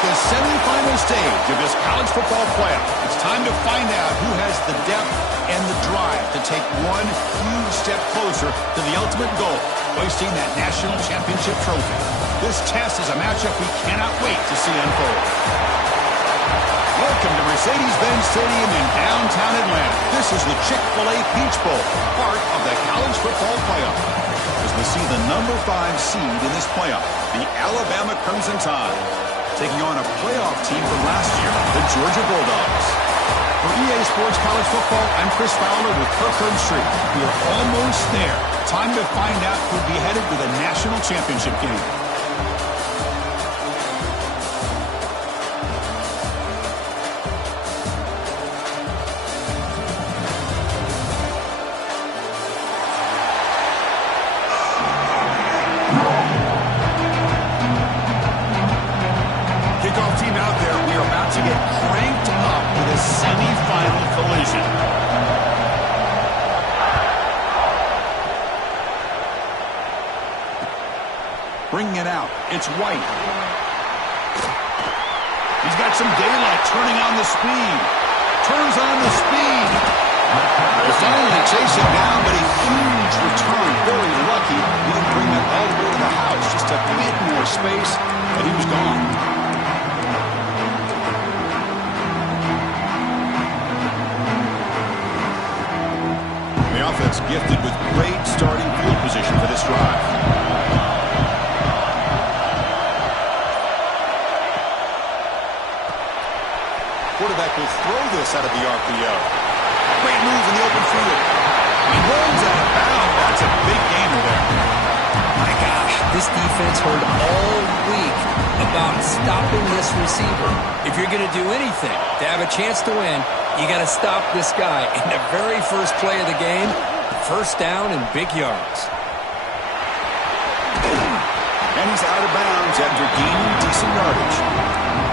The semifinal stage of this college football playoff. It's time to find out who has the depth and the drive to take one huge step closer to the ultimate goal, hoisting that national championship trophy. This test is a matchup we cannot wait to see unfold. Welcome to Mercedes-Benz Stadium in downtown Atlanta. This is the Chick-fil-A Peach Bowl, part of the college football playoff. As we see the number 5 seed in this playoff, the Alabama Crimson Tide, taking on a playoff team from last year, the Georgia Bulldogs. For EA Sports College Football, I'm Chris Fowler with Kirk Herbstreit. We are almost there. Time to find out who'll be headed to the national championship game. Bringing it out. It's White. He's got some daylight, turning on the speed. Turns on the speed. They finally chase him down, but a huge return. Very lucky. He didn't bring it all the way to the house. Just a bit more space, and he was gone. The offense gifted with great starting field position for this drive. Quarterback will throw this out of the RPO. Great move in the open field. He rolls out of bounds. That's a big gainer there. My gosh, this defense heard all week about stopping this receiver. If you're going to do anything to have a chance to win, you got to stop this guy. In the very first play of the game, first down and big yards. And he's out of bounds after gaining decent yardage.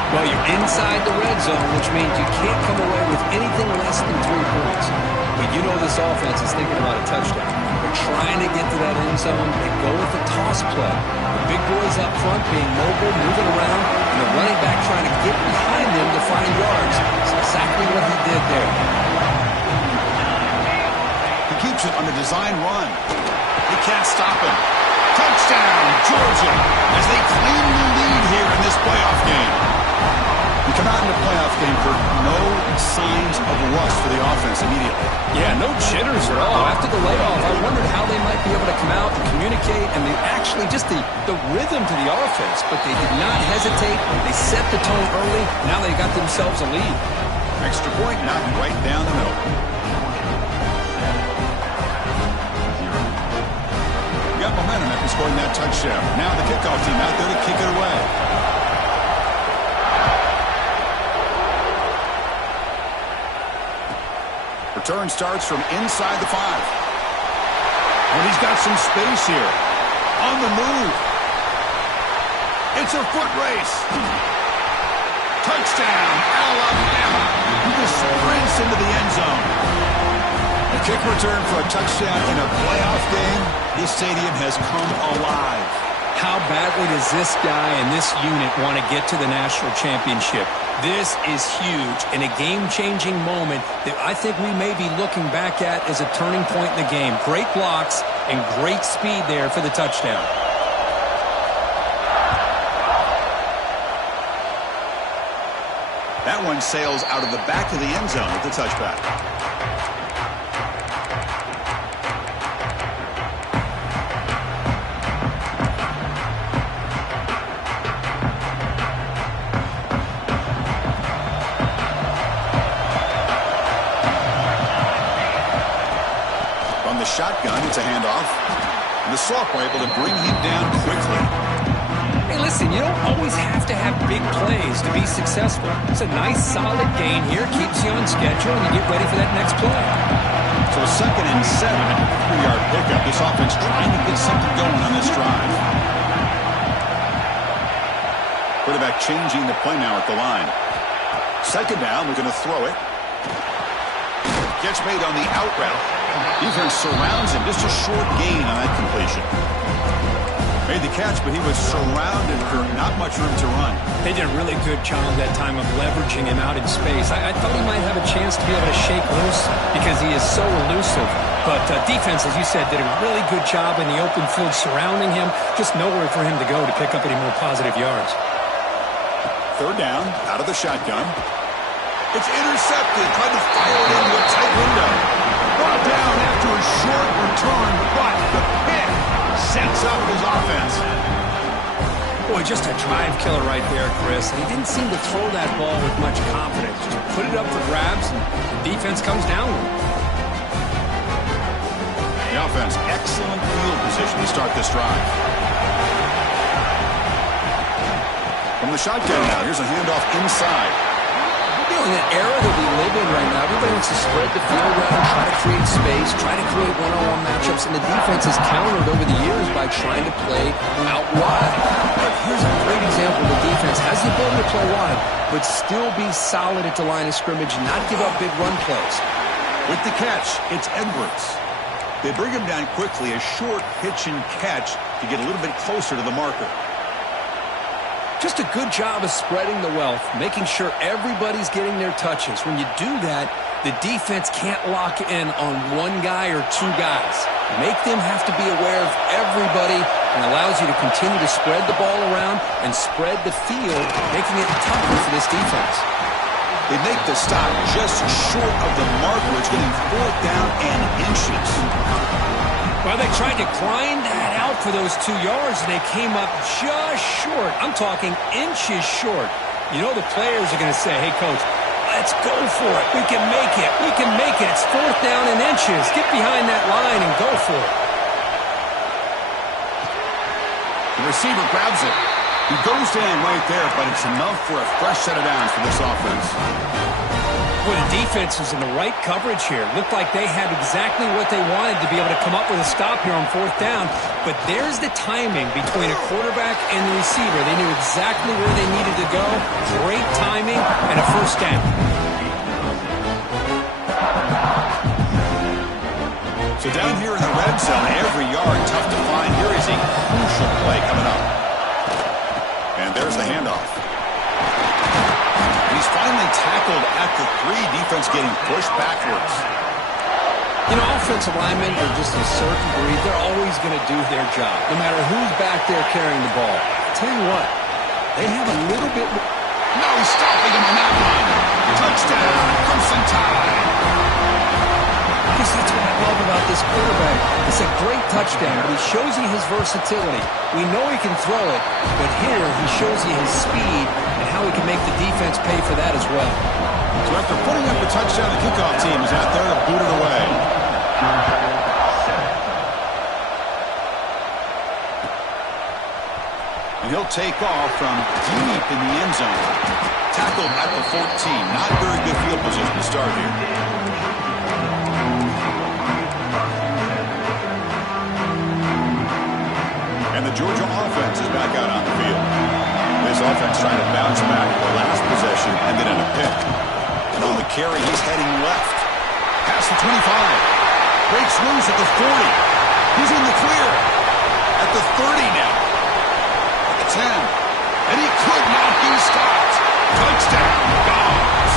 Well, you're inside the red zone, which means you can't come away with anything less than 3 points. But you know this offense is thinking about a touchdown. They're trying to get to that end zone. They go with the toss play. The big boys up front being mobile, moving around, and the running back trying to get behind them to find yards. That's exactly what he did there. He keeps it on the design run. He can't stop him. Touchdown, Georgia, as they claim the lead here in this playoff game. We come out in the playoff game for no signs of rust for the offense immediately. Yeah, no jitters at all. After the layoff, I wondered how they might be able to come out and communicate, and they actually just the rhythm to the offense, but they did not hesitate. They set the tone early. Now they got themselves a lead. Extra point knocked right down the middle. Got momentum after scoring that touchdown. Now the kickoff team out there to kick it away. Return starts from inside the 5. And he's got some space here. On the move. It's a foot race. Touchdown, Alabama. He just sprints into the end zone. A kick return for a touchdown in a playoff game. This stadium has come alive. How badly does this guy and this unit want to get to the national championship? This is huge and a game-changing moment that I think we may be looking back at as a turning point in the game. Great blocks and great speed there for the touchdown. That one sails out of the back of the end zone with the touchback. From the shotgun, it's a handoff. And the sophomore able to bring him down quickly. Hey, listen, you don't always have to have big plays to be successful. It's a nice, solid gain here. Keeps you on schedule, and you get ready for that next play. So a 2nd and 7 and a 3-yard pickup. This offense trying to get something going on this drive. Quarterback changing the play now at the line. 2nd down, we're going to throw it. Gets made on the out route. Defense surrounds him. Just a short gain on that completion. Made the catch, but he was surrounded for not much room to run. They did a really good job that time of leveraging him out in space. I thought he might have a chance to be able to shake loose because he is so elusive. But defense, as you said, did a really good job in the open field surrounding him. Just nowhere for him to go to pick up any more positive yards. 3rd down, out of the shotgun. It's intercepted. Tried to fire it into a tight window. Brought down after a short return, but the pick sets up his offense. Boy, just a drive killer right there, Chris. He didn't seem to throw that ball with much confidence. Just put it up for grabs, and the defense comes down with it. The offense, excellent field position to start this drive. From the shotgun now, here's a handoff inside. In the era that we live in right now, everybody wants to spread the field around, try to create space, try to create one-on-one matchups, and the defense has countered over the years by trying to play out wide. But here's a great example. The defense has the ability to play wide, but still be solid at the line of scrimmage, not give up big run plays. With the catch, it's Edwards. They bring him down quickly, a short pitch and catch to get a little bit closer to the marker. Just a good job of spreading the wealth, making sure everybody's getting their touches. When you do that, the defense can't lock in on one guy or two guys. Make them have to be aware of everybody and allows you to continue to spread the ball around and spread the field, making it tougher for this defense. They make the stop just short of the marker. It's getting 4th down and inches. Well, they tried to grind that out for those 2 yards, and they came up just short. I'm talking inches short. You know the players are going to say, hey, Coach, let's go for it. We can make it. We can make it. It's 4th down and inches. Get behind that line and go for it. The receiver grabs it. He goes down right there, but it's enough for a fresh set of downs for this offense. Well, the defense was in the right coverage here. Looked like they had exactly what they wanted to be able to come up with a stop here on 4th down. But there's the timing between a quarterback and the receiver. They knew exactly where they needed to go. Great timing and a 1st down. So down here in the red zone, every yard tough to find. Here is a crucial play coming up. And there's the handoff. He's finally tackled at the 3. Defense getting pushed backwards. You know, offensive linemen are just a certain breed. They're always going to do their job, no matter who's back there carrying the ball. I'll tell you what, they have a little bit more. No stopping him on that one. Touchdown, Crimson Tide. I guess that's what I love about this quarterback. It's a great touchdown, but he shows you his versatility. We know he can throw it, but here he shows you his speed and how he can make the defense pay for that as well. So after putting up a touchdown, the kickoff team is out there to boot it away. And he'll take off from deep in the end zone. Tackled at the 14. Not very good field position to start here. And the Georgia offense is back out on the field. This offense trying to bounce back. The last possession ended in a pick. And on the carry, he's heading left. Past the 25. Breaks loose at the 40. He's in the clear. At the 30 now. At the 10. And he could not be stopped. Touchdown, Dogs.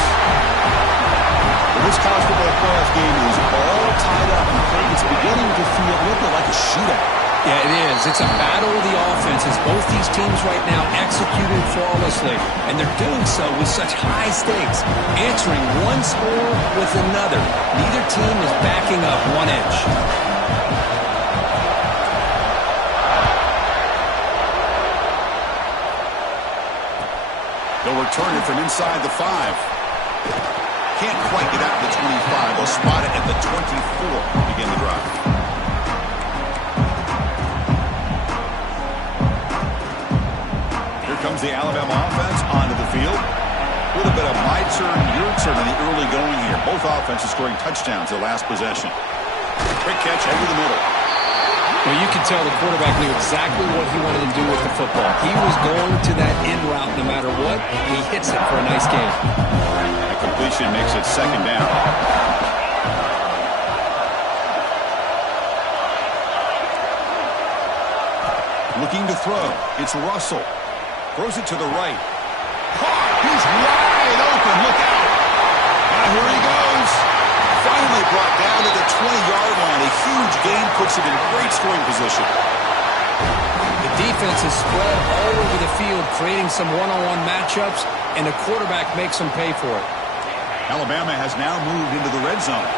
Well, this college football playoff game is all tied up. And it's beginning to feel a little bit like a shootout. Yeah, it is. It's a battle of the offenses. Both these teams right now executing flawlessly, and they're doing so with such high stakes, answering one score with another. Neither team is backing up 1 inch. They'll return it from inside the 5. Can't quite get out to the 25. They'll spot it at the 24 to begin the drive. Comes the Alabama offense onto the field. A little bit of my turn, your turn in the early going here. Both offenses scoring touchdowns their last possession. Quick catch over the middle. Well, you can tell the quarterback knew exactly what he wanted to do with the football. He was going to that in route no matter what. He hits it for a nice gain. That completion makes it 2nd down. Looking to throw. It's Russell. Throws it to the right. He's wide open. Look out. Here he goes. Finally brought down to the 20-yard line. A huge gain puts him in great scoring position. The defense is spread all over the field, creating some one-on-one matchups, and the quarterback makes them pay for it. Alabama has now moved into the red zone.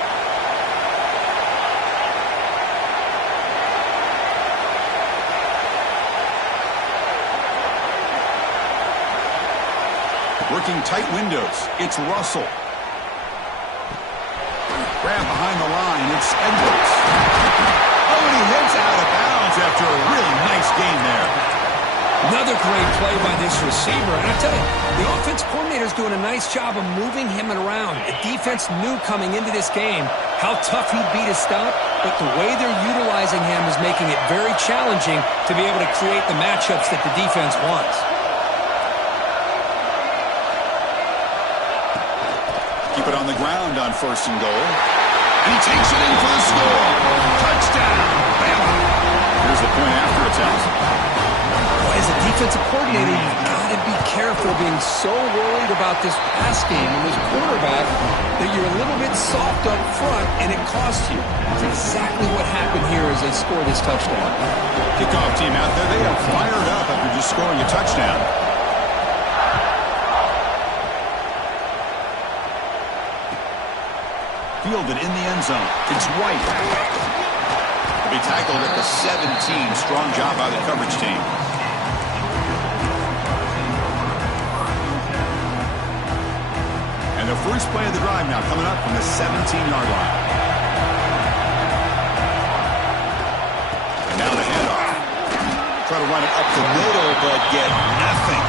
Working tight windows. It's Russell. Grab behind the line. It's Edwards. Oh, and he hits out of bounds after a really nice gain there. Another great play by this receiver. And I tell you, the offense coordinator's doing a nice job of moving him around. The defense knew coming into this game how tough he'd be to stop, but the way they're utilizing him is making it very challenging to be able to create the matchups that the defense wants. Keep it on the ground on 1st and goal. And he takes it in for the score. Touchdown, Bama. Here's the point after it's out. Well, as a defensive coordinator, you've got to be careful being so worried about this pass game and this quarterback that you're a little bit soft up front and it costs you. That's exactly what happened here as they score this touchdown. Kickoff team out there. They are fired up after just scoring a touchdown. Fielded in the end zone. It's White. He'll be tackled at the 17. Strong job by the coverage team. And the first play of the drive now coming up from the 17-yard line. And now the handoff. Try to run it up the middle, but get nothing.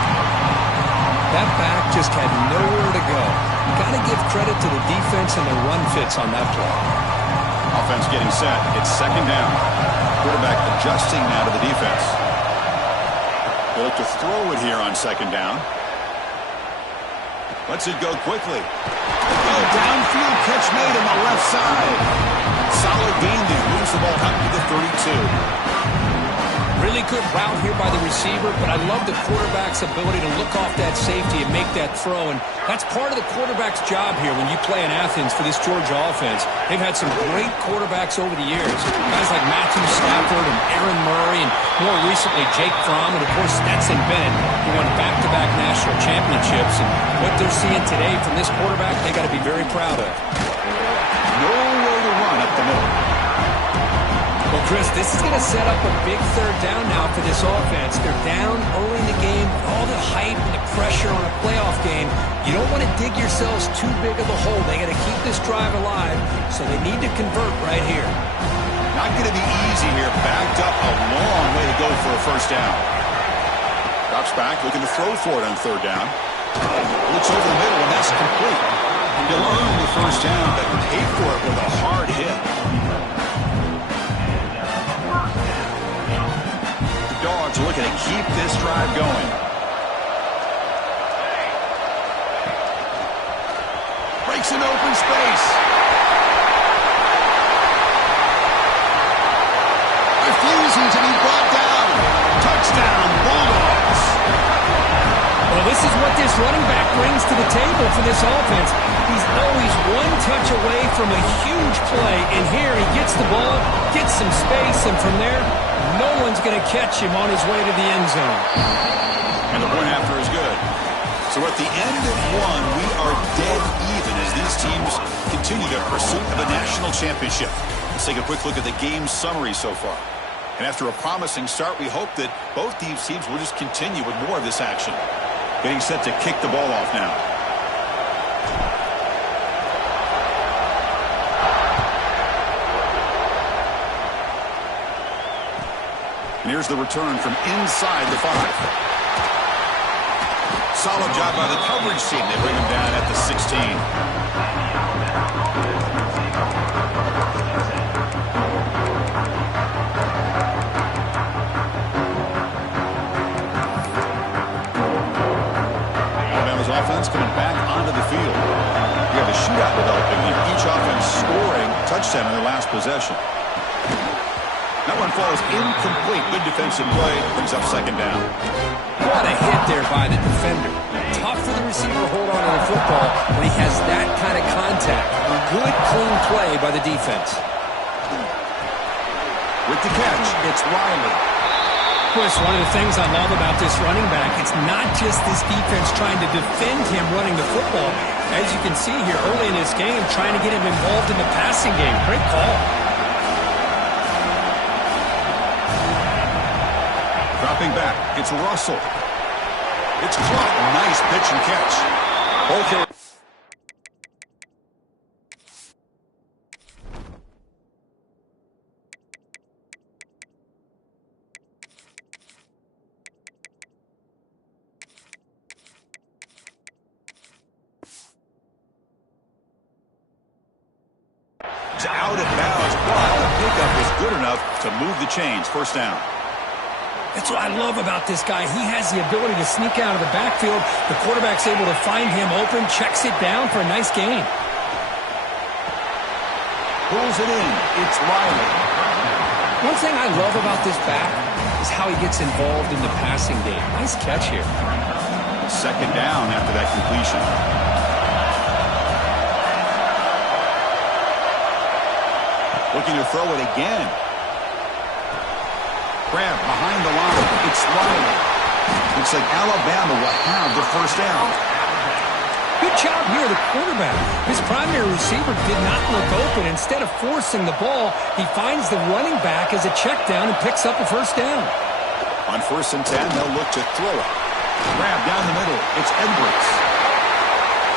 That back just had nowhere to go. Got to give credit to the defense and the run fits on that play. Offense getting set. It's 2nd down. Quarterback adjusting now to the defense. They look to throw it here on 2nd down. Lets it go quickly. Downfield catch made on the left side. Solid gain there. Moves the ball up to the 32. Really good route here by the receiver, but I love the quarterback's ability to look off that safety and make that throw, and that's part of the quarterback's job here when you play in Athens for this Georgia offense. They've had some great quarterbacks over the years, guys like Matthew Stafford and Aaron Murray, and more recently Jake Fromm, and of course Stetson Bennett, who won back-to-back national championships, and what they're seeing today from this quarterback, they got to be very proud of. Nowhere to run up the middle. Well, Chris, this is going to set up a big 3rd down now for this offense. They're down early in the game. All the hype and the pressure on a playoff game. You don't want to dig yourselves too big of a hole. They got to keep this drive alive, so they need to convert right here. Not going to be easy here. Backed up a long way to go for a 1st down. Drops back, looking to throw for it on 3rd down. Looks over the middle, and that's complete. He'll earn the 1st down, but paid for it with a hard hit. Dogs are looking to keep this drive going. Breaks an open space. Refusing to be brought down. Touchdown, Bulldogs. Well, this is what this running back brings to the table for this offense. He's always one touch away from a huge play, and here he gets the ball, gets some space, and from there, No one's going to catch him on his way to the end zone. And the point after is good. So at the end of one, we are dead even as these teams continue their pursuit of a national championship. Let's take a quick look at the game summary so far. And after a promising start, we hope that both these teams will just continue with more of this action. Getting set to kick the ball off now. And here's the return from inside the 5. Solid job by the coverage team. They bring him down at the 16. Alabama's offense coming back onto the field. We have a shootout developing here. Each offense scoring a touchdown in their last possession. That one falls incomplete. Good defensive play. Brings up second down. What a hit there by the defender. Tough for the receiver to hold on to the football when he has that kind of contact. Good, clean play by the defense. With the catch, it's Riley. Chris, one of the things I love about this running back, it's not just this defense trying to defend him running the football. As you can see here early in this game, trying to get him involved in the passing game. Great call. Dropping back, it's Russell. It's caught. Nice pitch and catch. Okay. It's out of bounds, but the pickup is good enough to move the chains. First down. That's what I love about this guy. He has the ability to sneak out of the backfield. The quarterback's able to find him open, checks it down for a nice gain. Pulls it in. It's Riley. One thing I love about this back is how he gets involved in the passing game. Nice catch here. Second down after that completion. Looking to throw it again. Grab behind the line. It's Riley. Looks like Alabama will have the first down. Good job here, the quarterback. His primary receiver did not look open. Instead of forcing the ball, he finds the running back as a check down and picks up a first down. On 1st and 10, they'll look to throw it. Grab down the middle. It's Edwards.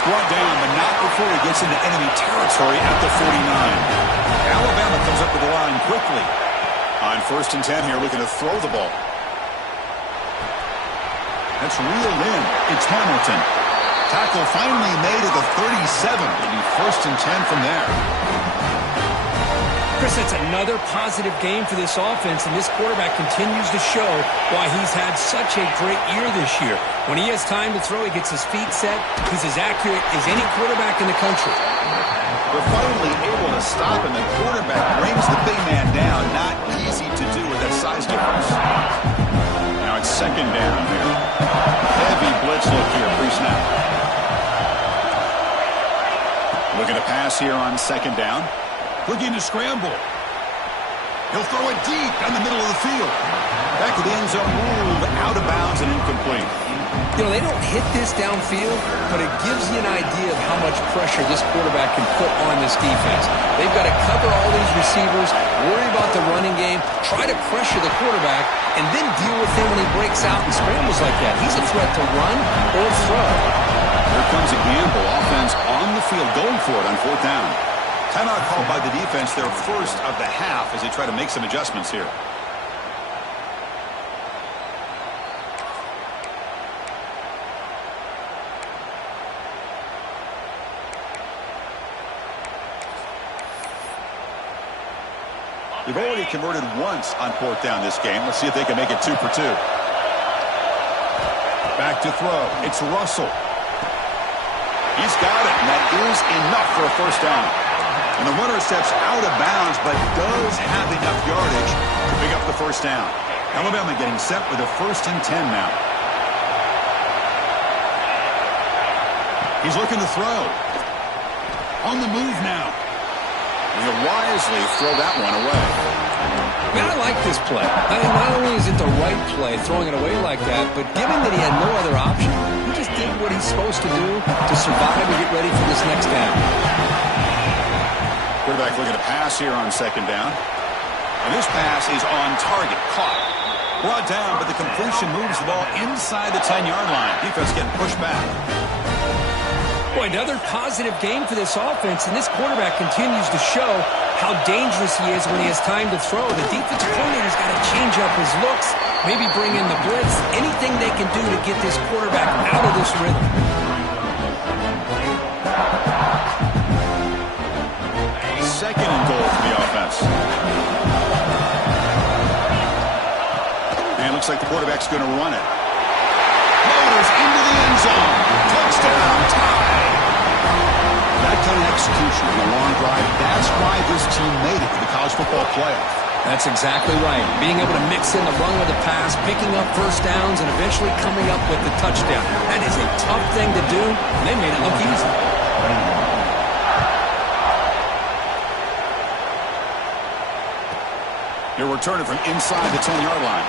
Brought down, but not before he gets into enemy territory at the 49. Alabama comes up to the line quickly. On 1st and 10 here, looking to throw the ball. That's reeled in. It's Hamilton. Tackle finally made at the 37. It'll be 1st and 10 from there. Chris, it's another positive game for this offense, and this quarterback continues to show why he's had such a great year this year. When he has time to throw, he gets his feet set. He's as accurate as any quarterback in the country. They're finally able to stop him. The quarterback brings the big man down. Not easy to do with that size difference. Now it's second down here. Heavy blitz look here, pre-snap. Looking to pass here on second down. Looking to scramble. He'll throw it deep down the middle of the field. Back to the end zone, ruled out of bounds and incomplete. You know, they don't hit this downfield, but it gives you an idea of how much pressure this quarterback can put on this defense. They've got to cover all these receivers, worry about the running game, try to pressure the quarterback, and then deal with him when he breaks out and scrambles like that. He's a threat to run or throw. Here comes a gamble. Offense on the field, going for it on 4th down. Timeout called by the defense, their first of the half as they try to make some adjustments here. They've already converted once on 4th down this game. Let's see if they can make it 2 for 2. Back to throw. It's Russell. He's got it, and that is enough for a first down. And the runner steps out of bounds, but does have enough yardage to pick up the first down. Alabama getting set with a 1st and 10 now. He's looking to throw. On the move now. He'll wisely throw that one away. Man, I like this play. I mean, not only is it the right play, throwing it away like that, but given that he had no other option, he just did what he's supposed to do to survive and get ready for this next down. Quarterback looking to pass here on second down. And this pass is on target. Caught. Brought down, but the completion moves the ball inside the 10-yard line. Defense getting pushed back. Boy, another positive game for this offense, and this quarterback continues to show how dangerous he is when he has time to throw. The defensive coordinator's got to change up his looks, maybe bring in the blitz, anything they can do to get this quarterback out of this rhythm. Second and goal for the offense. And it looks like the quarterback's going to run it. Floaters into the end zone. Touchdown, tie. That kind of execution in a long drive, that's why this team made it to the college football playoff. That's exactly right. Being able to mix in the run with the pass, picking up first downs, and eventually coming up with the touchdown. That is a tough thing to do, and they made it look easy. They're returning from inside the 10-yard line.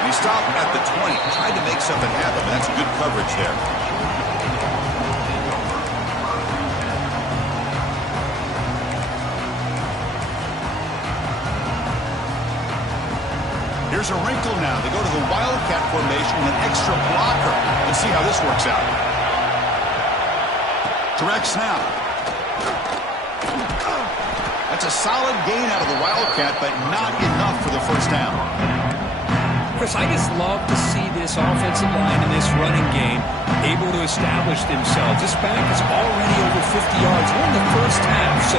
And he stopped at the 20, tried to make something happen, but that's good coverage there. Here's a wrinkle now. They go to the Wildcat formation with an extra blocker. Let's see how this works out. Direct snap. That's a solid gain out of the Wildcat, but not enough for the first down. Chris, I just love to see this offensive line and this running game able to establish themselves. This back is already over 50 yards. We're in the first half, so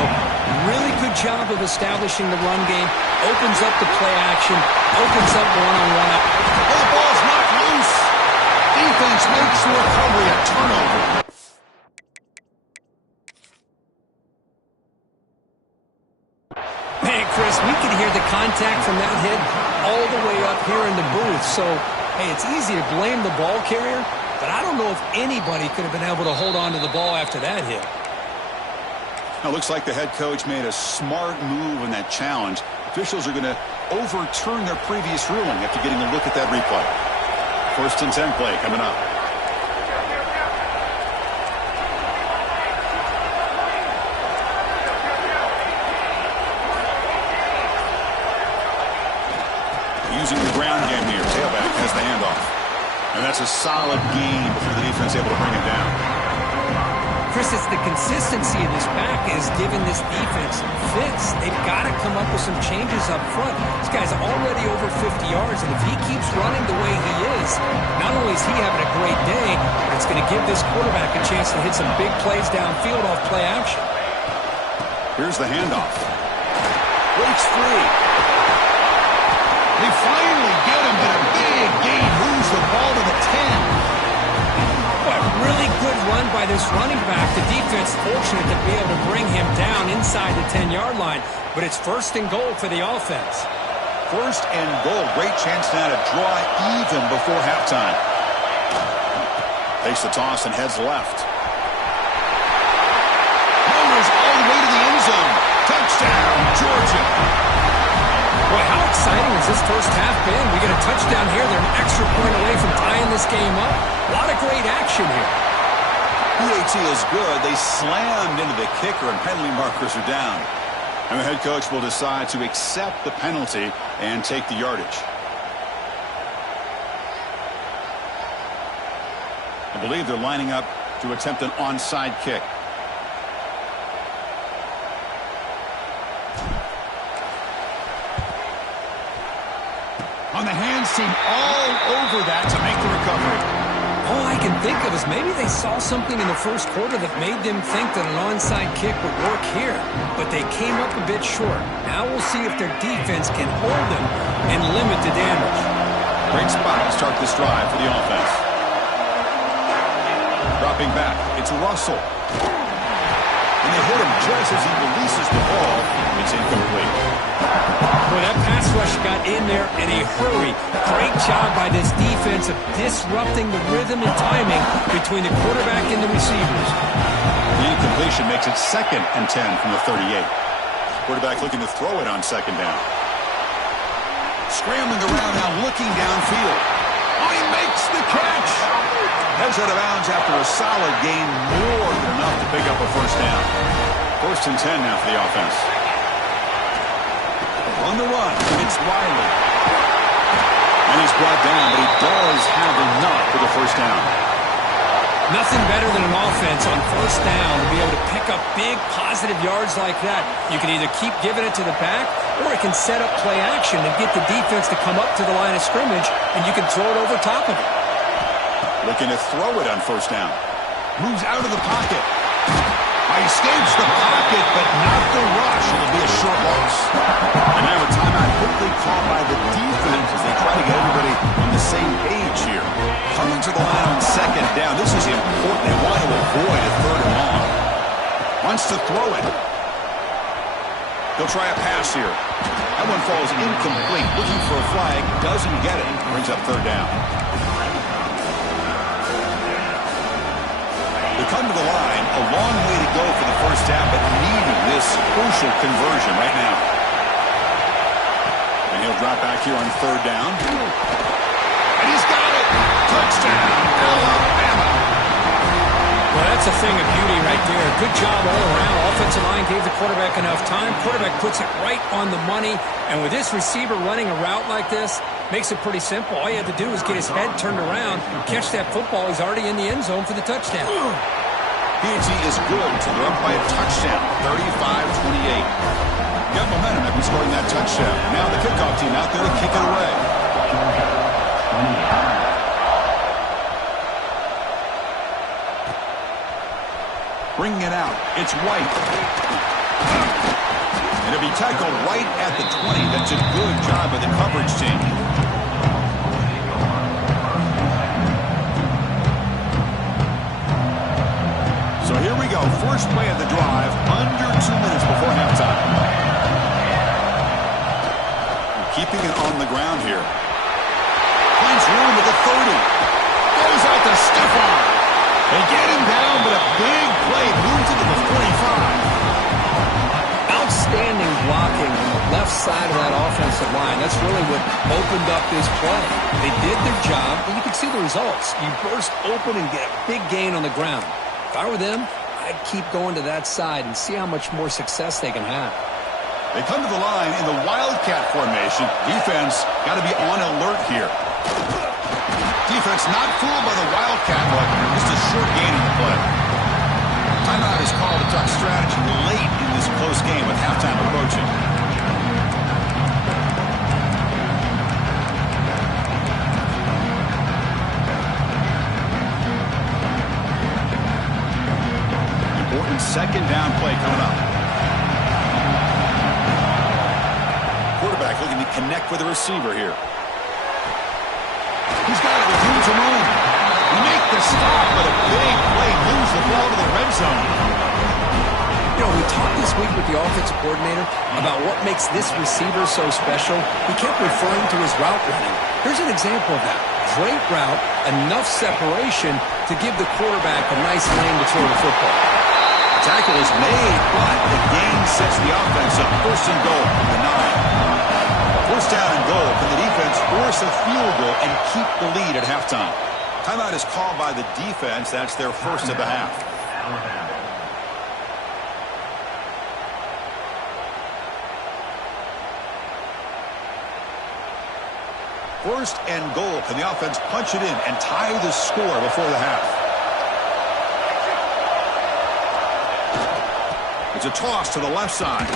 really good job of establishing the run game. Opens up the play action, opens up one-on-one. Oh, the ball's knocked loose. Defense makes the recovery a turnover. Man, Chris, we could hear the contact from that hit all the way up here in the booth. So, hey, it's easy to blame the ball carrier, but I don't know if anybody could have been able to hold on to the ball after that hit. Now, it looks like the head coach made a smart move in that challenge. Officials are going to overturn their previous ruling after getting a look at that replay. First and 10 play coming up. Using the ground game here. Tailback has the handoff. And that's a solid gain before the defense able to bring it down. Chris, it's the consistency of this back is giving this defense fits. They've got to come up with some changes up front. This guy's already over 50 yards, and if he keeps running the way he is, not only is he having a great day, but it's going to give this quarterback a chance to hit some big plays downfield off play action. Here's the handoff. Breaks free. They finally get him, but a big gain moves the ball to the 10. What a really good run by this running back. The defense fortunate to be able to bring him down inside the 10-yard line, but it's first and goal for the offense. First and goal. Great chance now to draw even before halftime. Takes the toss and heads left. Motors all the way to the end zone. Touchdown, Georgia. Boy, how exciting has this first half been? We get a touchdown here. They're an extra point away from tying this game up. A lot of great action here. PAT is good. They slammed into the kicker, and penalty markers are down. And the head coach will decide to accept the penalty and take the yardage. I believe they're lining up to attempt an onside kick. On the hands team all over that to make the recovery. All I can think of is maybe they saw something in the first quarter that made them think that an onside kick would work here, but they came up a bit short. Now we'll see if their defense can hold them and limit the damage. Great spot to start this drive for the offense. Dropping back, it's Russell. And they hit him just as he releases the ball. It's incomplete. Boy, that pass rush got in there in a hurry. Great job by this defense of disrupting the rhythm and timing between the quarterback and the receivers. The incompletion makes it second and 10 from the 38. Quarterback looking to throw it on second down. Scrambling around now, looking downfield. Oh, he makes the catch. Heads out of bounds after a solid gain, more than enough to pick up a first down. 1st and 10 now for the offense. On the run, it's Riley. And he's brought down, but he does have enough for the first down. Nothing better than an offense on 1st down to be able to pick up big positive yards like that. You can either keep giving it to the back, or it can set up play action and get the defense to come up to the line of scrimmage, and you can throw it over top of it. Looking to throw it on 1st down. Moves out of the pocket. Escapes the pocket, but not the rush. It'll be a short loss. And now a timeout quickly called by the defense as they try to get everybody on the same page here. Coming to the line on 2nd down. This is important. They want to avoid a 3rd and long. Wants to throw it. He'll try a pass here. That one falls incomplete. Looking for a flag. Doesn't get it. Brings up 3rd down. They come to the line, a long way to go for the first down, but needing this crucial conversion right now. And he'll drop back here on 3rd down. And he's got it! Touchdown, Alabama! Well, that's a thing of beauty right there. Good job all around. Offensive line gave the quarterback enough time. Quarterback puts it right on the money. And with this receiver running a route like this, makes it pretty simple. All you have to do is get his head turned around, catch that football. He's already in the end zone for the touchdown. P&T is good, so they're up by a touchdown, 35-28. Got momentum after scoring that touchdown. Now the kickoff team out there to kick it away. Bringing it out, it's White. And it'll be tackled right at the 20. That's a good job by the coverage team. So here we go. First play of the drive, under 2 minutes before halftime. Keeping it on the ground here. Finds room at the 30. Goes out to Stephon. They get him down, but a big play moves it to the 45. Outstanding blocking on the left side of that offensive line. That's really what opened up this play. They did their job, and you can see the results. You burst open and get a big gain on the ground. If I were them, I'd keep going to that side and see how much more success they can have. They come to the line in the Wildcat formation. Defense got to be on alert here. Defense not fooled by the Wildcat, but just a short gain in the play. Timeout is called to talk strategy late in this close game with halftime approaching. Important 2nd down play coming up. Quarterback looking to connect with the receiver here. He's got it with room to room. We make the stop, but a big play moves the ball to the red zone. You know, we talked this week with the offensive coordinator about what makes this receiver so special. He kept referring to his route running. Here's an example of that. Great route, enough separation to give the quarterback a nice lane to throw the football. Tackle is made, but the gain sets the offense up. 1st and goal from the 9. 1st down and goal. Can the defense force a field goal and keep the lead at halftime? Timeout is called by the defense. That's their first of the half. First and goal. Can the offense punch it in and tie the score before the half? It's a toss to the left side.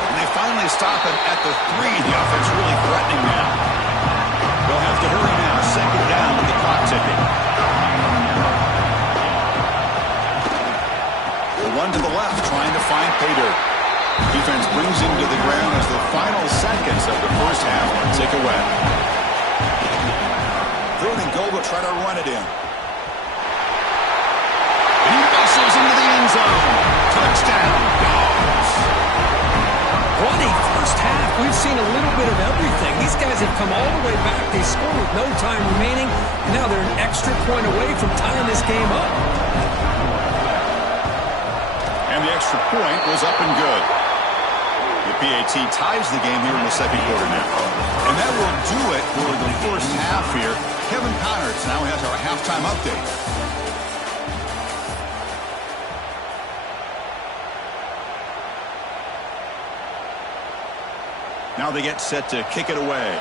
And they finally stop him at the 3. The offense really threatening now. They'll have to hurry now. 2nd down with the clock ticking. The one to the left trying to find pay dirt. Defense brings him to the ground as the final seconds of the first half tick away. 3rd and goal, will try to run it in. He muscles into the end zone. Touchdown, Dogs. What a first half. We've seen a little bit of everything. These guys have come all the way back. They scored with no time remaining. And now they're an extra point away from tying this game up. And the extra point was up and good. The PAT ties the game here in the second quarter now. And that will do it for the first half here. Kevin Connors now has our halftime update. Now they get set to kick it away.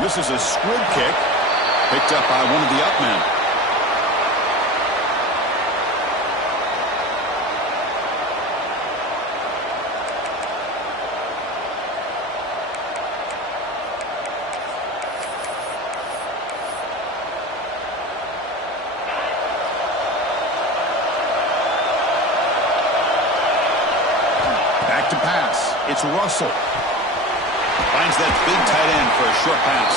This is a squib kick, picked up by one of the up men. Back to pass. It's Russell. Finds that big tight end for a short pass.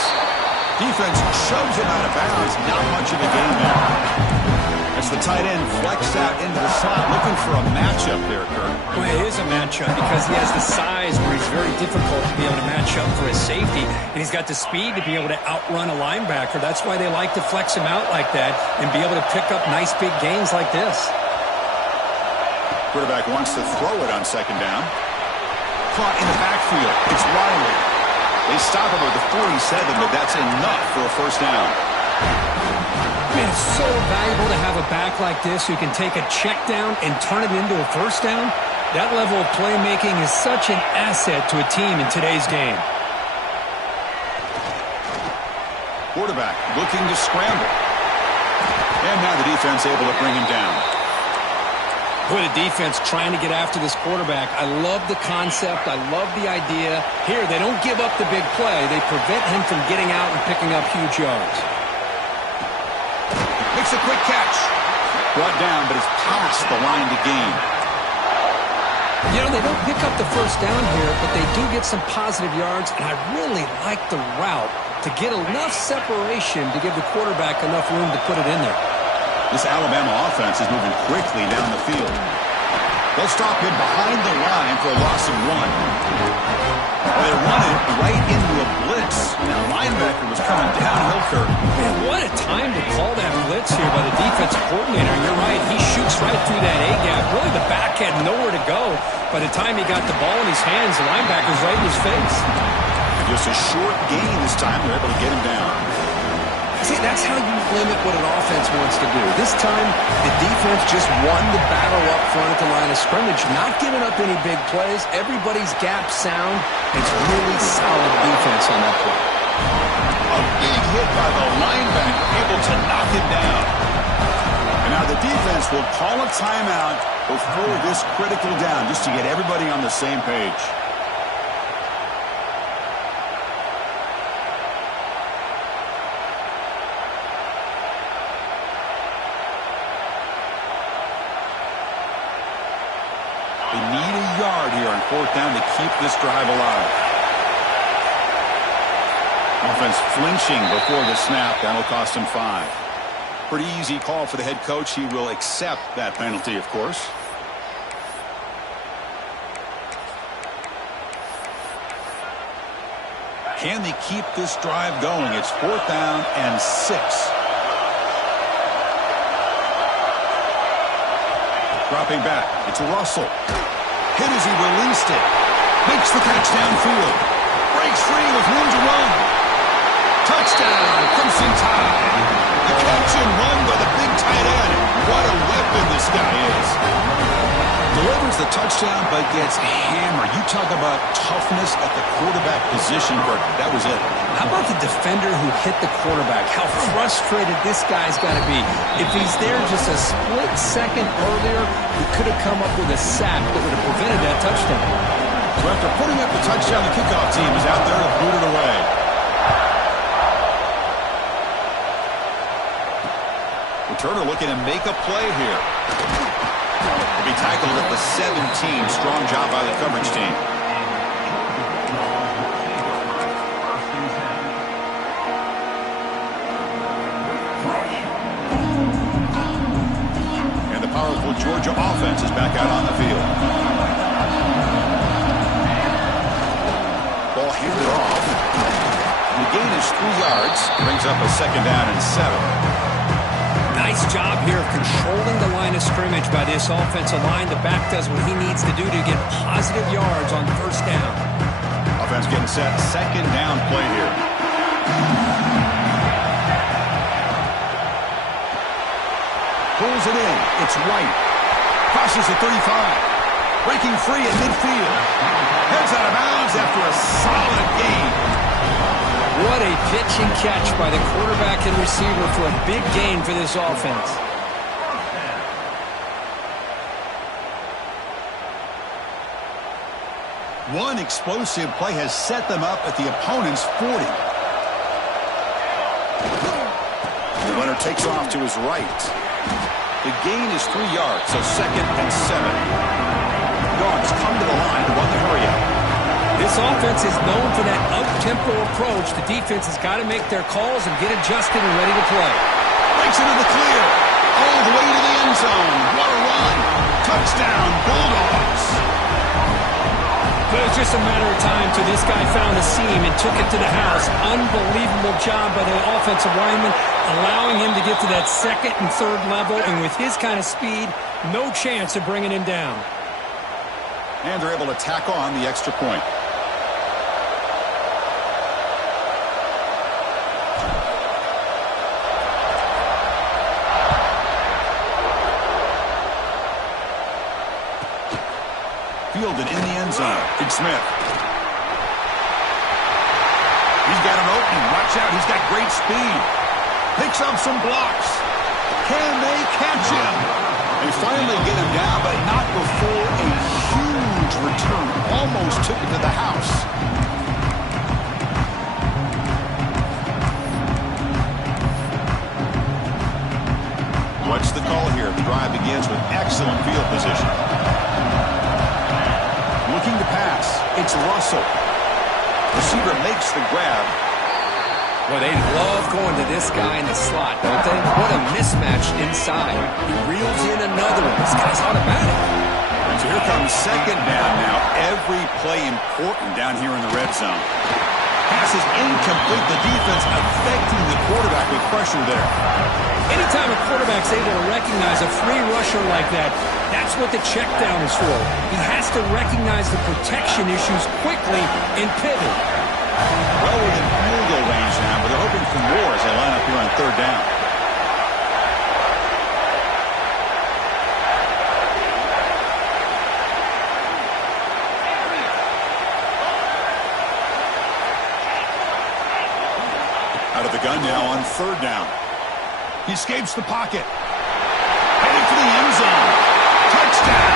Defense shoves him out of bounds. Not much of a gain there. As the tight end flexed out into the slot, looking for a matchup there, Kirk. Well, it is a matchup because he has the size where he's very difficult to be able to match up for his safety, and he's got the speed to be able to outrun a linebacker. That's why they like to flex him out like that and be able to pick up nice big gains like this. Quarterback wants to throw it on second down. Caught in the backfield. It's Riley. They stop him at the 47, but that's enough for a first down. Man, it's so valuable to have a back like this who can take a check down and turn it into a first down. That level of playmaking is such an asset to a team in today's game. Quarterback looking to scramble. And now the defense able to bring him down. Boy, the defense trying to get after this quarterback. I love the concept. I love the idea. Here, they don't give up the big play. They prevent him from getting out and picking up huge yards. Makes a quick catch. Brought down, but it's past the line to gain. You know, they don't pick up the first down here, but they do get some positive yards, and I really like the route to get enough separation to give the quarterback enough room to put it in there. This Alabama offense is moving quickly down the field. They'll stop him behind the line for a loss of 1. They run it right into a blitz. And that linebacker was coming downhill, Kirk. Man, what a time to call that blitz here by the defensive coordinator. You're right. He shoots right through that A-gap. Really, the back had nowhere to go. By the time he got the ball in his hands, the linebacker's right in his face. And just a short gain this time. They're able to get him down. See, that's how you limit what an offense wants to do. This time, the defense just won the battle up front at the line of scrimmage, not giving up any big plays. Everybody's gap sound. It's really solid defense on that play. A big hit by the linebacker, able to knock him down. And now the defense will call a timeout before this critical down, just to get everybody on the same page. They need a yard here on fourth down to keep this drive alive. Offense flinching before the snap. That'll cost him 5. Pretty easy call for the head coach. He will accept that penalty, of course. Can they keep this drive going? It's fourth down and 6. Dropping back. It's Russell. Hit as he released it. Makes the catch downfield. Breaks free with room to run. Touchdown, Crimson Tide. The catch and run by the big tight end. What a weapon this guy is. Delivers the touchdown, but gets hammered. You talk about toughness at the quarterback position, Bert. That was it. How about the defender who hit the quarterback? How frustrated this guy's got to be. If he's there just a split second earlier, he could have come up with a sack that would have prevented that touchdown. So after putting up the touchdown, the kickoff team is out there to boot it away. Returner looking to make a play here. He'll be tackled at the 17. Strong job by the coverage team. And the powerful Georgia offense is back out on the field. Ball handed off. The gain is 3 yards. Brings up a second down and 7. Nice job here of controlling the line of scrimmage by this offensive line. The back does what he needs to do to get positive yards on first down. Offense getting set. Second down play here. Pulls it in. It's White. Crosses the 35. Breaking free at midfield. Heads out of bounds after a solid gain. What a pitch and catch by the quarterback and receiver for a big gain for this offense. One explosive play has set them up at the opponent's 40. The runner takes off to his right. The gain is 3 yards, so 2nd and 7. Dogs come to the line to run the hurry up. This offense is known for that up-tempo approach. The defense has got to make their calls and get adjusted and ready to play. Breaks into the clear. All the way to the end zone. What a run. Touchdown, Bulldogs. But it was just a matter of time till this guy found a seam and took it to the house. Unbelievable job by the offensive lineman, allowing him to get to that 2nd and 3rd level. And with his kind of speed, no chance of bringing him down. And they're able to tack on the extra point. Fielded in the end zone. Big Smith. He's got an opening. Watch out. He's got great speed. Picks up some blocks. Can they catch him? They finally get him down, but not before a huge return. Almost took it to the house. What's the call here? The drive begins with excellent field position. Looking to pass. It's Russell. Receiver makes the grab. Well, they love going to this guy in the slot, don't they? What a mismatch inside. He reels in another one. This guy's automatic. And so here comes 2nd down now. Every play important down here in the red zone. Pass is incomplete. The defense affecting the quarterback with pressure there. Anytime a quarterback's able to recognize a free rusher like that, that's what the check down is for. He has to recognize the protection issues quickly and pivot. Well within field goal range now, but they're hoping for more as they line up here on 3rd down. Out of the gun now on 3rd down. He escapes the pocket. Headed for the end zone. Touchdown.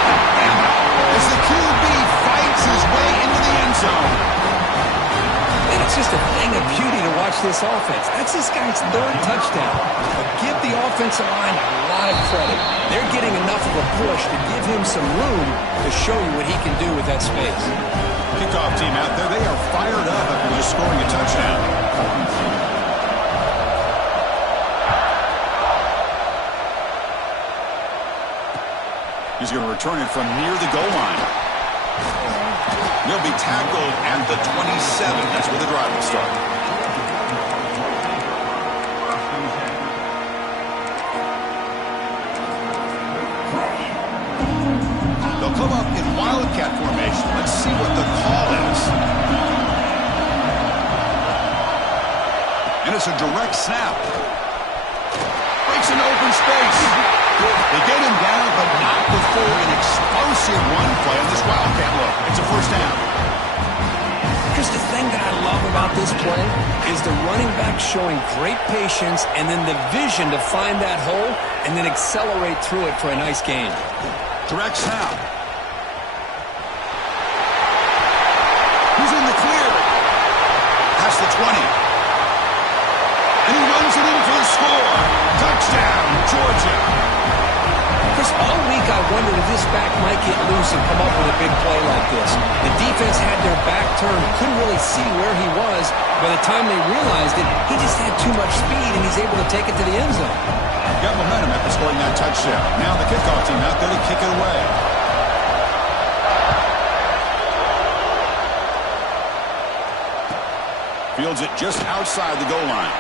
As the QB fights his way into the end zone. And it's just a thing of beauty to watch this offense. That's this guy's 3rd touchdown. But give the offensive line a lot of credit. They're getting enough of a push to give him some room to show you what he can do with that space. Kickoff team out there. They are fired up after just scoring a touchdown. He's going to return it from near the goal line. He'll be tackled at the 27. That's where the drive will start. They'll come up in Wildcat formation. Let's see what the call is. And it's a direct snap. Breaks an open space. They get him down, but not before an explosive run play on this Wildcat look. It's a 1st down. Just the thing that I love about this play is the running back showing great patience and then the vision to find that hole and then accelerate through it for a nice gain. Direct snap. He's in the clear. Past the 20. And he runs it in for the score. Touchdown, Georgia. Chris, all week I wondered if this back might get loose and come up with a big play like this. The defense had their back turned, couldn't really see where he was. By the time they realized it, he just had too much speed, and he's able to take it to the end zone. Got momentum after scoring that touchdown. Now the kickoff team out there to kick it away. Fields it just outside the goal line.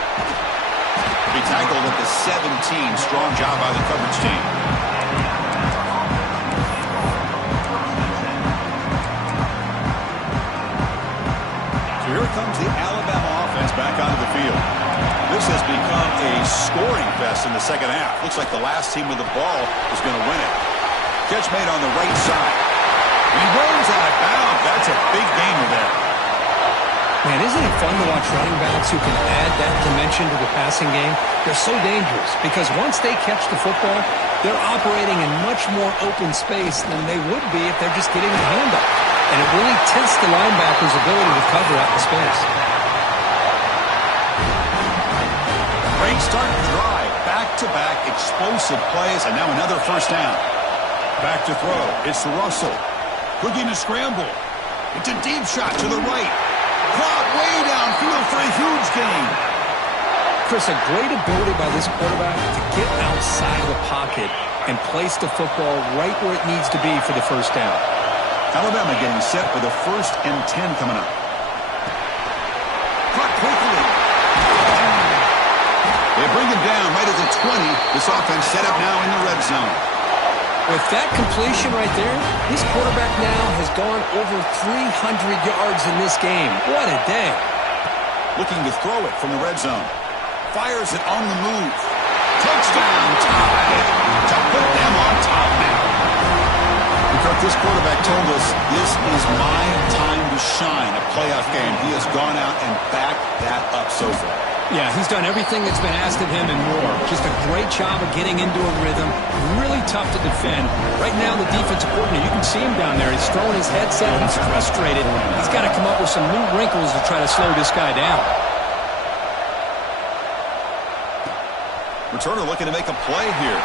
Be tackled at the 17. Strong job by the coverage team. So here comes the Alabama offense back onto the field. This has become a scoring fest in the second half. Looks like the last team with the ball is going to win it. Catch made on the right side. He rolls out of bounds. That's a big gainer there. Man, isn't it fun to watch running backs who can add that dimension to the passing game? They're so dangerous because once they catch the football, they're operating in much more open space than they would be if they're just getting the handoff. And it really tests the linebacker's ability to cover out the space. Great start to the drive. Back-to-back explosive plays, and now another first down. Back to throw. It's Russell. Looking to scramble. It's a deep shot to the right. Caught way downfield for a huge gain. Chris, a great ability by this quarterback to get outside of the pocket and place the football right where it needs to be for the first down. Alabama getting set for the 1st and 10 coming up. Caught quickly. They bring him down right at the 20. This offense set up now in the red zone. With that completion right there, this quarterback now has gone over 300 yards in this game. What a day. Looking to throw it from the red zone. Fires it on the move. Touchdown time to put them on top now. Because this quarterback told us this is my time to shine, a playoff game. He has gone out and backed that up so far. Yeah, he's done everything that's been asked of him and more. Just a great job of getting into a rhythm. Really tough to defend. Right now, the defensive coordinator, you can see him down there. He's throwing his headset. He's frustrated. He's got to come up with some new wrinkles to try to slow this guy down. Returner looking to make a play here.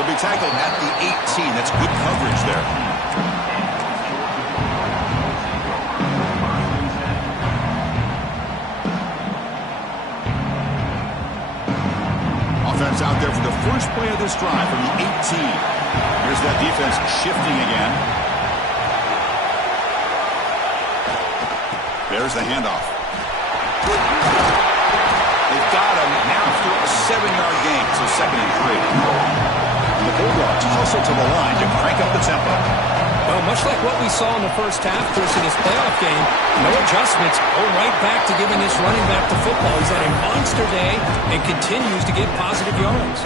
He'll be tackled at the 18. That's good coverage there. Offense out there for the first play of this drive from the 18. Here's that defense shifting again. There's the handoff. They've got him now for a 7-yard gain, so 2nd and 3. And the Bulldogs hustle to the line to crank up the tempo. Well, much like what we saw in the first half, Chris, in this playoff game, no adjustments. Go right back to giving this running back the football. He's had a monster day and continues to get positive yards.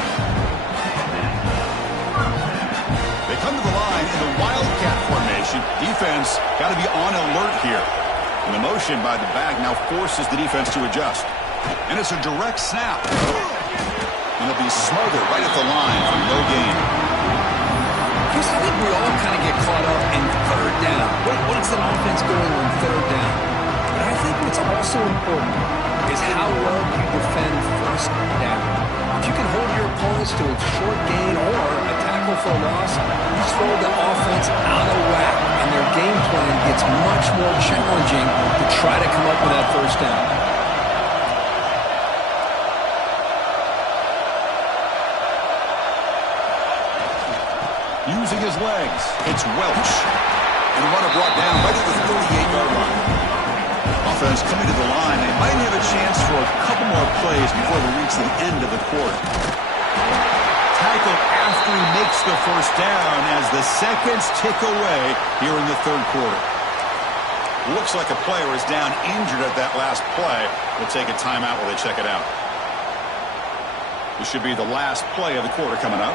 They come to the line in the Wildcat formation. Defense got to be on alert here. And the motion by the back now forces the defense to adjust. And it's a direct snap. And it'll be smothered right at the line for no gain. Chris, I think we all kind of get caught up in 3rd down. What's an offense going on 3rd down? But I think what's also important is how well you defend 1st down. If you can hold your opponents to a short gain or a tackle for a loss, you throw the offense out of whack, and their game plan gets much more challenging to try to come up with that 1st down. Using his legs, it's Welch. And the runner brought down right at the 38-yard line. Offense coming to the line. They might have a chance for a couple more plays before they reach the end of the quarter. Tackled after he makes the 1st down as the seconds tick away here in the 3rd quarter. Looks like a player is down injured at that last play. We'll take a timeout while they check it out. This should be the last play of the quarter coming up.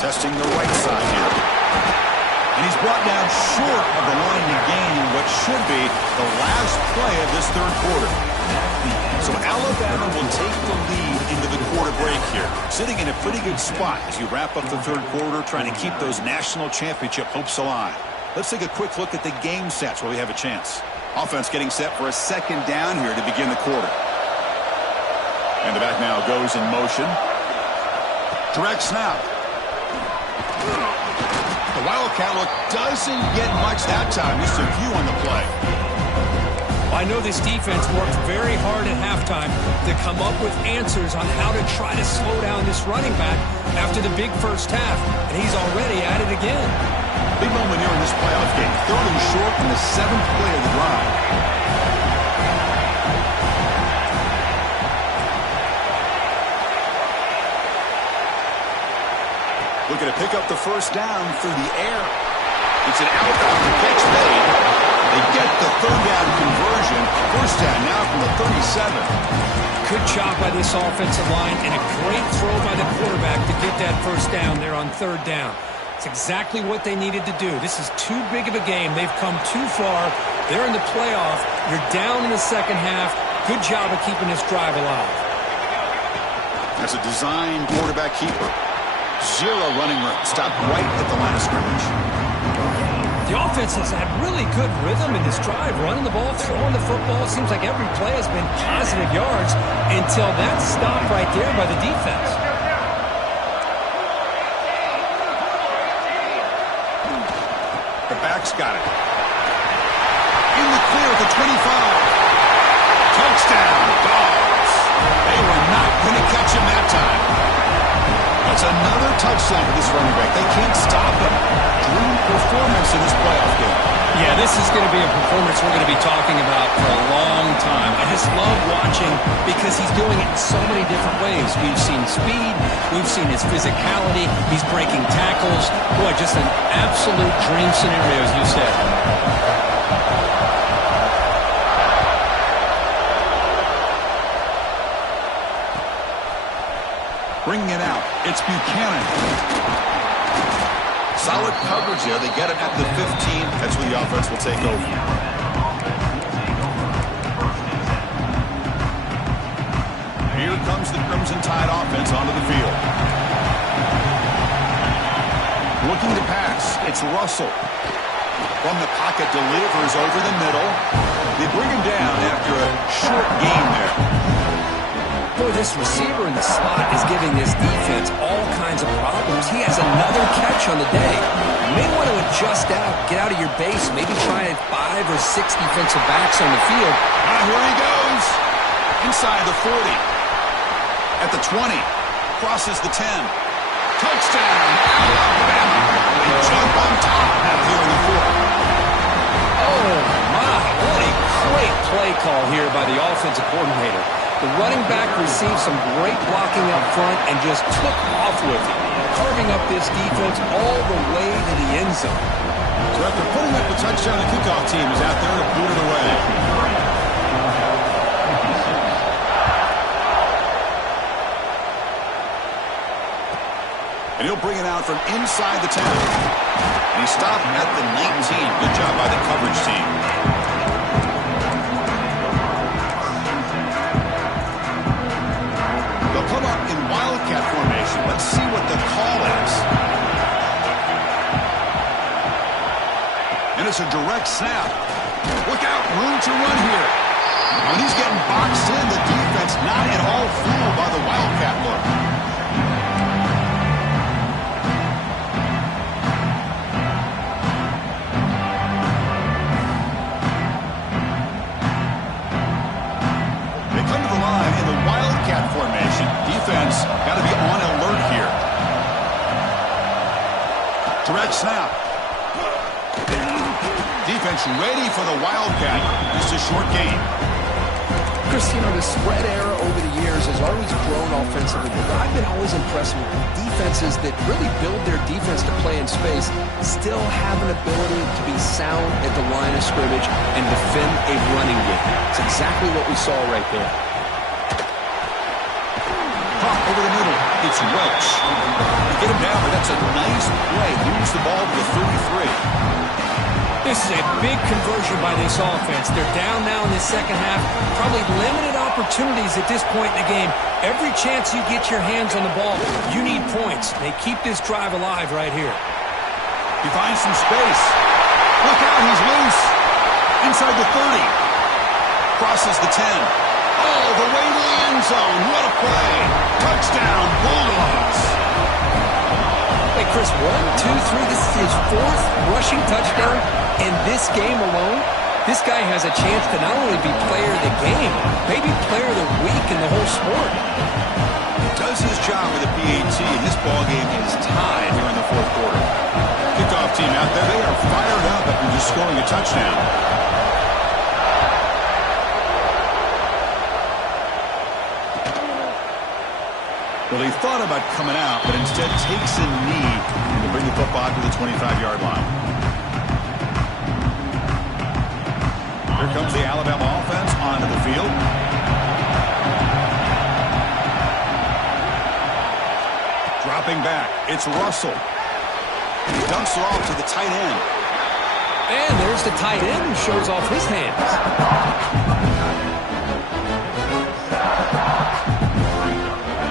Testing the right side here. And he's brought down short of the line to gain in what should be the last play of this 3rd quarter. So Alabama will take the lead into the quarter break here, sitting in a pretty good spot as you wrap up the 3rd quarter, trying to keep those national championship hopes alive. Let's take a quick look at the game sets where we have a chance. Offense getting set for a 2nd down here to begin the quarter. And the back now goes in motion. Direct snap. The Wildcat look doesn't get much that time. Just a few on the play. I know this defense worked very hard at halftime to come up with answers on how to try to slow down this running back after the big first half, and he's already at it again. Big moment here in this playoff game. 3rd and short in the 7th play of the drive. Looking to pick up the first down through the air. It's an out after catch made. They get the third down conversion. First down now from the 37. Good job by this offensive line and a great throw by the quarterback to get that first down there on third down. It's exactly what they needed to do. This is too big of a game. They've come too far. They're in the playoff. You're down in the second half. Good job of keeping this drive alive. That's a designed quarterback keeper. Zero running room. Stopped right at the line of scrimmage. The offense has had really good rhythm in this drive, running the ball, throwing the football. It seems like every play has been positive yards until that stop right there by the defense. The back's got it. In the clear at the 25. Touchdown, Dogs. They were not going to catch him that time. That's another touchdown for this running back. They can't stop him. Dream performance in this playoff game. Yeah, this is going to be a performance we're going to be talking about for a long time. I just love watching because he's doing it in so many different ways. We've seen speed. We've seen his physicality. He's breaking tackles. Boy, just an absolute dream scenario, as you said. Bringing it out, it's Buchanan. Solid coverage there. They get it at the 15. That's where the offense will take over. Here comes the Crimson Tide offense onto the field. Looking to pass, it's Russell. From the pocket, delivers over the middle. They bring him down after a short gain there. Boy, this receiver in the slot is giving this defense all kinds of problems. He has another catch on the day. You may want to adjust out, get out of your base, maybe try 5 or 6 defensive backs on the field. Here he goes. Inside the 40. At the 20. Crosses the 10. Touchdown, Alabama. They jump on top out here in the 4th. Oh, my. What a great play call here by the offensive coordinator. The running back received some great blocking up front and just took off with it, carving up this defense all the way to the end zone. So after putting up the touchdown, the kickoff team is out there to boot it away. And he'll bring it out from inside the 10. And he stopped at the 19. Good job by the coverage team. Come up in Wildcat formation. Let's see what the call is. And it's a direct snap. Look out, room to run here. When he's getting boxed in, the defense not at all fooled by the Wildcat look. They come to the line in the Wildcat formation. Defense got to be on alert here. Direct snap. Defense ready for the Wildcat. Just a short gain. Chris, you know, the spread era over the years has always grown offensively, but I've been always impressed with defenses that really build their defense to play in space, still have an ability to be sound at the line of scrimmage and defend a running game. It's exactly what we saw right there. Pop over the middle. It's Welch. Get him down, but that's a nice play. Moves the ball to the 33. This is a big conversion by this offense. They're down now in the second half. Probably limited opportunities at this point in the game. Every chance you get your hands on the ball, you need points. They keep this drive alive right here. He finds some space. Look out, he's loose. Inside the 30. Crosses the 10. All the way to the end zone. What a play. Touchdown, Bulldogs. Hey, Chris, 1, 2, 3. This is his 4th rushing touchdown in this game alone. This guy has a chance to not only be player of the game, maybe player of the week in the whole sport. He does his job with the PAT, and this ball game is tied here in the 4th quarter. Kickoff team out there, they are fired up after just scoring a touchdown. Well, he thought about coming out, but instead takes a knee to bring the football to the 25-yard line. Here comes the Alabama offense onto the field. Dropping back, it's Russell. He dumps it off to the tight end. And there's the tight end who shows off his hands.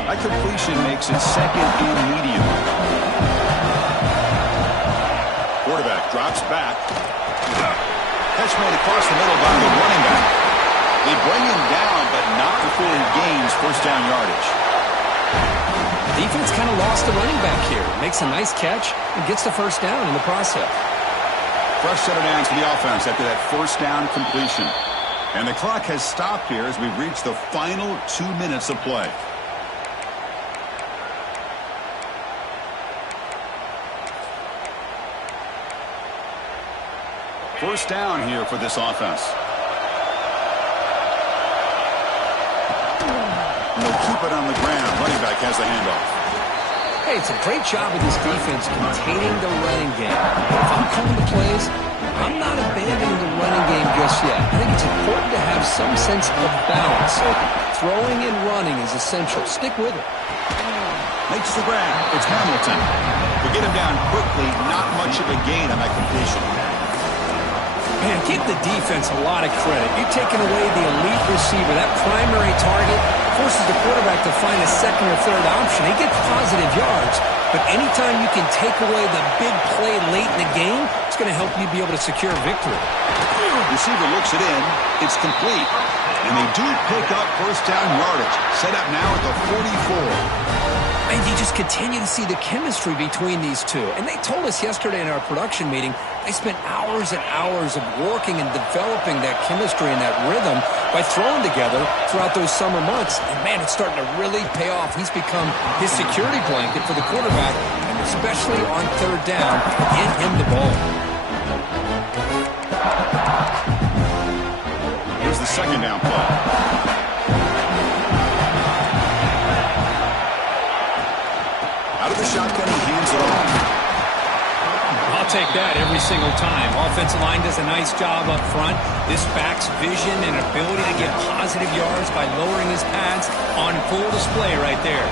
That completion makes it second and medium. Quarterback drops back. Catch made across the middle by the running back. They bring him down, but not before he gains first down yardage. Defense kind of lost the running back here. Makes a nice catch and gets the first down in the process. Fresh set of downs for the offense after that first down completion. And the clock has stopped here as we've reached the final 2 minutes of play. First down here for this offense. And they'll keep it on the ground. Running back has the handoff. Hey, it's a great job of this defense containing the running game. But if I'm calling the plays, I'm not abandoning the running game just yet. I think it's important to have some sense of balance. So throwing and running is essential. Stick with it. Makes the grab. It's Hamilton. To get him down quickly, not much of a gain on that completion. Man, give the defense a lot of credit. You're taking away the elite receiver. That primary target forces the quarterback to find a second or third option. He gets positive yards, but anytime you can take away the big play late in the game, it's going to help you be able to secure victory. Receiver looks it in. It's complete. And they do pick up first down yardage. Set up now at the 44. And you just continue to see the chemistry between these two. And they told us yesterday in our production meeting, they spent hours and hours of working and developing that chemistry and that rhythm by throwing together throughout those summer months. And, man, it's starting to really pay off. He's become his security blanket for the quarterback, and especially on third down, get him the ball. Here's the second down play. Out of the shotgun, he hands it off. I'll take that every single time. Offensive line does a nice job up front. This back's vision and ability to get positive yards by lowering his pads on full display right there.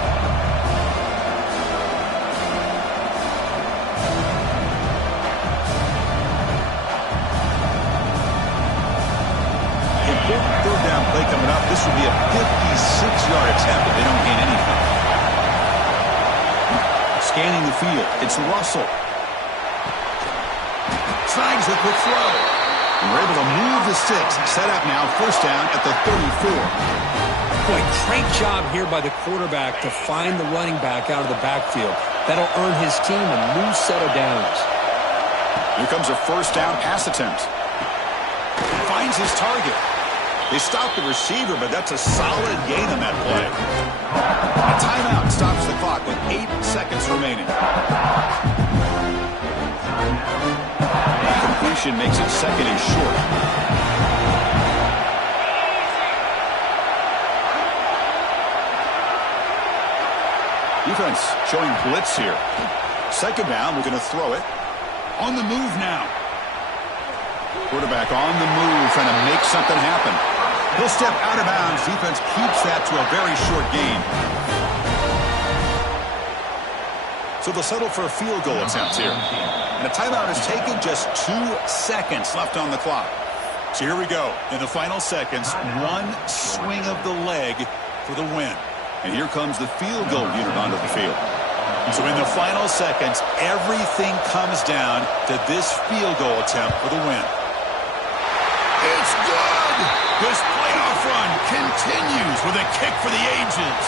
Important third down play coming up. This would be a 56-yard attempt if they don't gain anything. Scanning the field, it's Russell. Snags the quick throw. And we're able to move the sticks. Set up now, first down at the 34. Boy, great job here by the quarterback to find the running back out of the backfield. That'll earn his team a new set of downs. Here comes a first down pass attempt. Finds his target. They stop the receiver, but that's a solid gain on that play. A timeout stops the clock with 8 seconds remaining. Completion makes it second and short. Defense showing blitz here. Second down, we're going to throw it. On the move now. Quarterback on the move, trying to make something happen. He'll step out of bounds. Defense keeps that to a very short gain. So they'll settle for a field goal attempt here. And a timeout is taken, just 2 seconds left on the clock. So here we go. In the final seconds, one swing of the leg for the win. And here comes the field goal unit onto the field. So in the final seconds, everything comes down to this field goal attempt for the win. It's good! This playoff run continues with a kick for the ages.